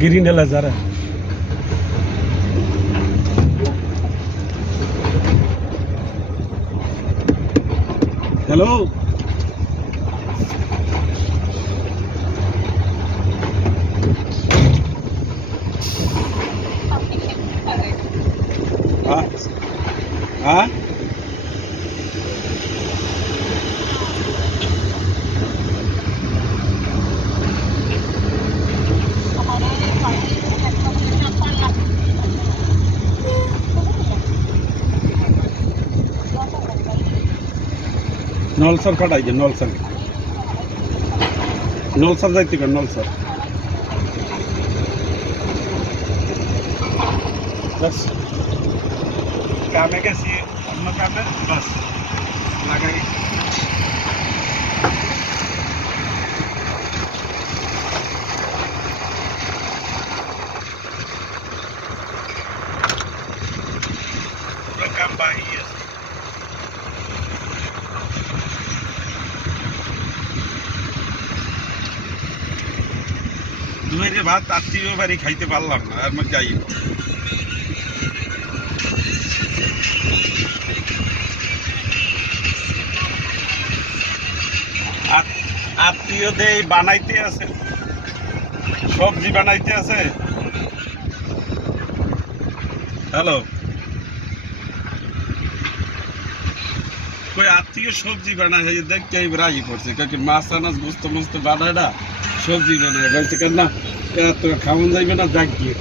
green এলা যারা hello হ্যাঁ নলসর কাটাই যে নলসর যাইতে পার নলসর বাস কামে গেছি অন্য কামে বাস লাগাই কাম বাহিয়ে দুপুরে ভাত আত্মীয় বাড়ি খাইতে পারলাম না আর মধ্যে যাই আত্মীয় দেই বানাইতে আছে সবজি বানাইতে আছে হ্যালো কই আত্মীয় সবজি বানায় দেখতে রাজি করছে কাকি মাছ আনাজ বুঝতে মুঝতে বানায় না সবজি বানায় বলছে কেন না এত খাওয়ান যাইবে না দেখ গিয়ে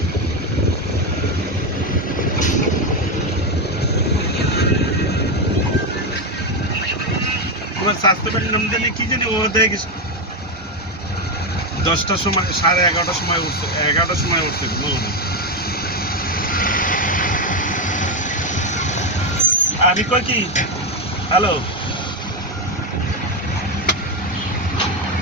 স্বাস্থ্যবাড়ির নাম দিলে কি জানি ও দেখ 10টার সময় 11:30টার সময় উঠছে 11টার সময় উঠছে আমি কই কি হ্যালো